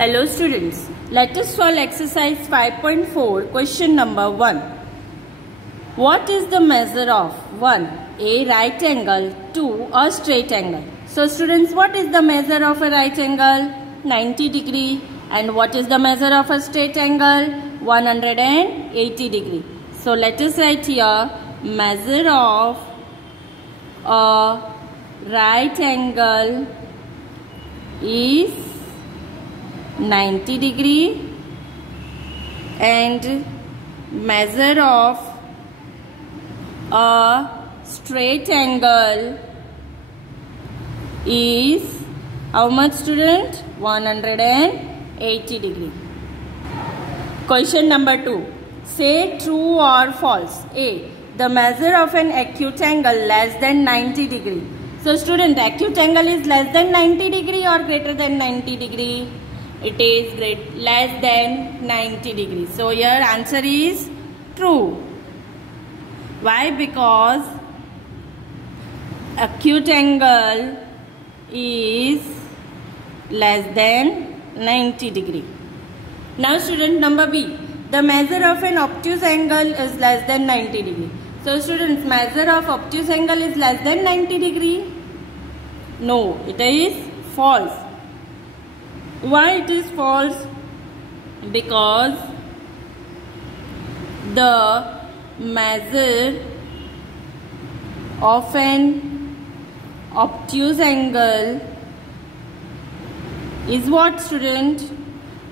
Hello students, let us solve exercise 5.4 question number 1. What is the measure of 1. A right angle, 2. A straight angle? So students, what is the measure of a right angle? 90 degree. And what is the measure of a straight angle? 180 degree. So let us write here measure of a right angle is 90 degree and measure of a straight angle is how much student? 180 degree. Question number 2. Say true or false. A. The measure of an acute angle less than 90 degree. So student, acute angle is less than 90 degree or greater than 90 degree? It is less than 90 degrees. So your answer is true. Why? Because acute angle is less than 90 degree. Now student number B. The measure of an obtuse angle is less than 90 degree. So students, measure of obtuse angle is less than 90 degree? No, it is false. Why it is false? Because the measure of an obtuse angle is what student?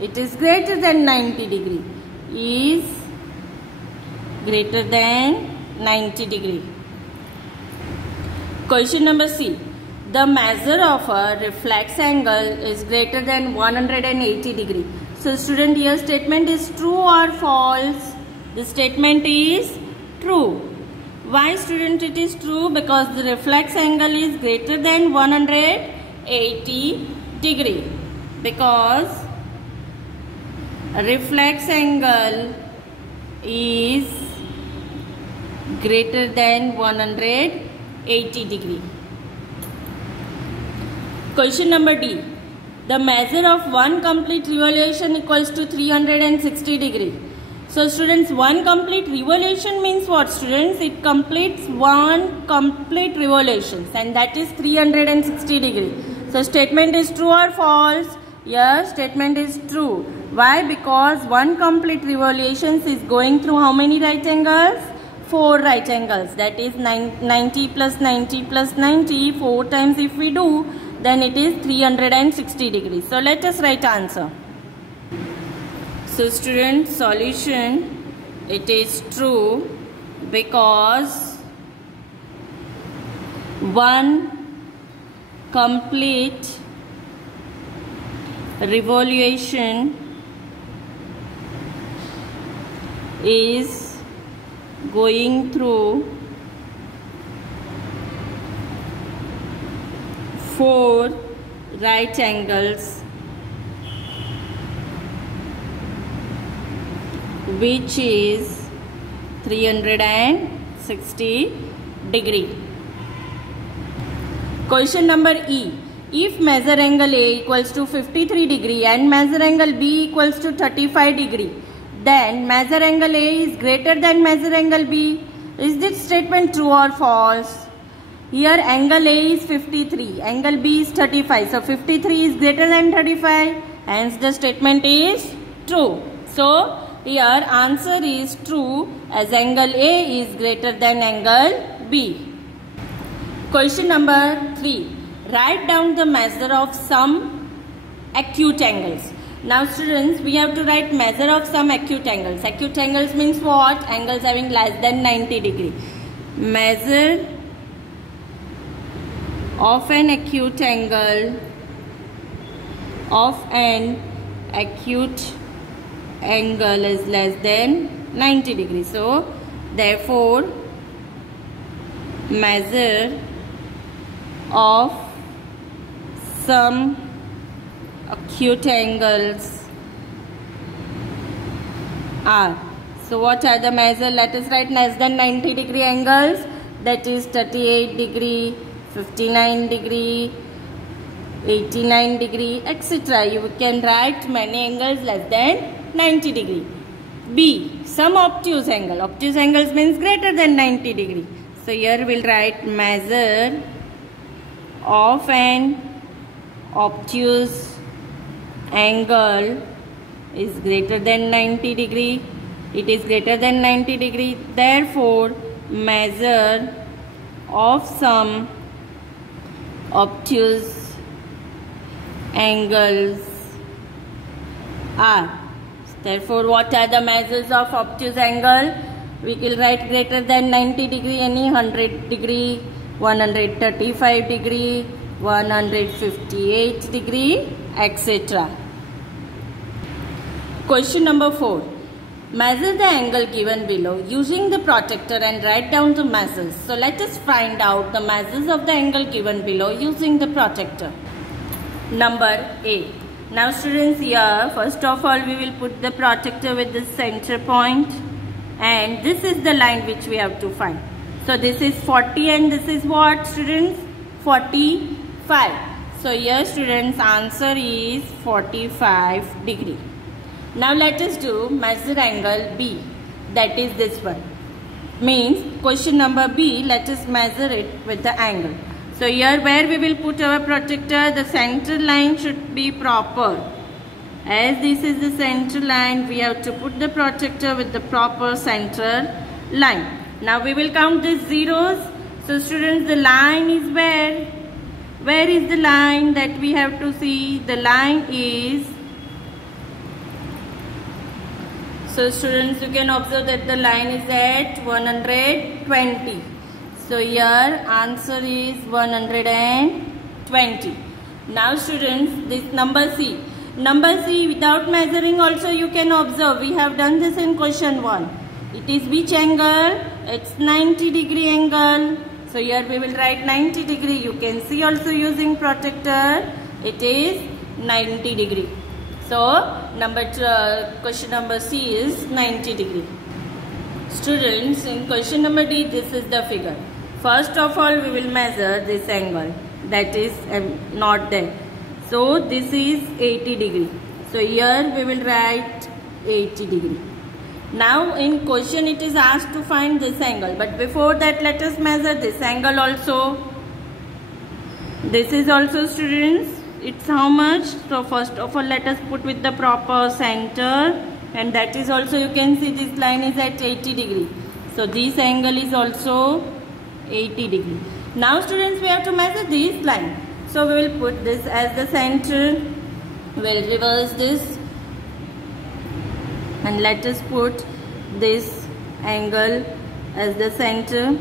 It is greater than 90 degree. Is greater than 90 degree. Question number C. The measure of a reflex angle is greater than 180 degree. So student, your statement is true or false? The statement is true. Why student it is true? Because the reflex angle is greater than 180 degree. Because reflex angle is greater than 180 degree. Question number D. The measure of one complete revolution equals to 360 degree. So students, one complete revolution means what students? It completes one complete revolution and that is 360 degree. So statement is true or false? Yes, statement is true. Why? Because one complete revolution is going through how many right angles? 4 right angles. That is 90 plus 90 plus 90. 4 times if we do, then it is 360 degrees. So let us write answer. So student, solution, it is true because one complete revolution is going through 4 right angles which is 360 degree. Question number E. If measure angle A equals to 53 degree and measure angle B equals to 35 degree, then measure angle A is greater than measure angle B. Is this statement true or false? Here angle A is 53, angle B is 35. So 53 is greater than 35. Hence the statement is true. So here answer is true as angle A is greater than angle B. Question number 3. Write down the measure of some acute angles. Now students, we have to write measure of some acute angles. Acute angles means what? Angles having less than 90 degree. Measure of an acute angle is less than 90 degrees. So therefore measure of some acute angles are. So what are the measure? Let us write less than 90 degree angles. That is 38 degree, 59 degree, 89 degree, etc. You can write many angles less than 90 degree. B. Some obtuse angle. Obtuse angles means greater than 90 degree. So here we'll write measure of an obtuse angle is greater than 90 degree. It is greater than 90 degree. Therefore, measure of some obtuse angles are. Therefore, what are the measures of obtuse angle? We will write greater than 90 degree, any 100 degree, 135 degree, 158 degree, etc. Question number 4. Measure the angle given below using the protractor and write down the measures. So let us find out the measures of the angle given below using the protractor. Number A. Now students, here first of all we will put the protractor with the center point, and this is the line which we have to find. So this is 40 and this is what students? 45. So here students, answer is 45 degree. Now let us do measure angle B, that is this one. Means question number B, let us measure it with the angle. So here where we will put our protractor, the center line should be proper. As this is the center line, we have to put the protractor with the proper center line. Now we will count these zeros. So students, the line is where? Where is the line that we have to see? The line is, so students, you can observe that the line is at 120. So here answer is 120. Now students, this number C. Number C, without measuring also you can observe. We have done this in question 1. It is which angle? It's 90 degree angle. So here we will write 90 degree. You can see also using protractor. It is 90 degree. So question number C is 90 degree. Students, in question number D, this is the figure. First of all, we will measure this angle, that is not there. So this is 80 degree. So here we will write 80 degree. Now in question it is asked to find this angle, but before that let us measure this angle also. This is also students, it's how much? So first of all let us put with the proper center, and that is also, you can see this line is at 80 degree. So this angle is also 80 degree. Now students, we have to measure this line. So we will put this as the center. We will reverse this and let us put this angle as the center,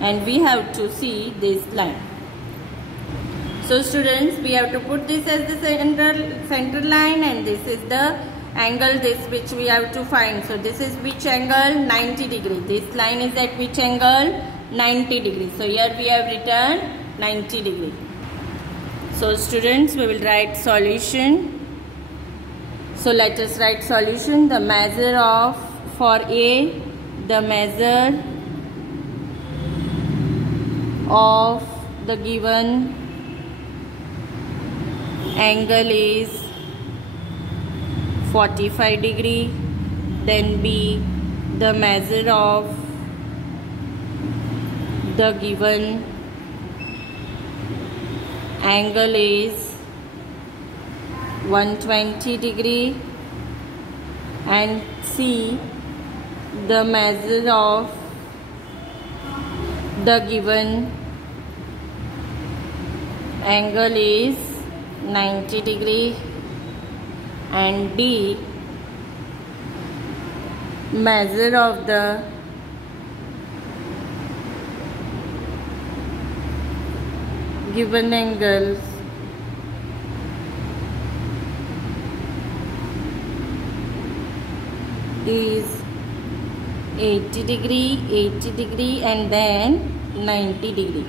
and we have to see this line. So students, we have to put this as the center line, and this is the angle which we have to find. So this is which angle? 90 degree. This line is at which angle? 90 degree. So here we have written 90 degree. So students, we will write solution. So let us write solution. The measure of, for A, the measure of the given angle is 45 degree. Then B, the measure of the given angle is 120 degree. And C, the measure of the given angle is 90 degree. And D, measure of the given angles is 80 degree, 80 degree, and then 90 degree.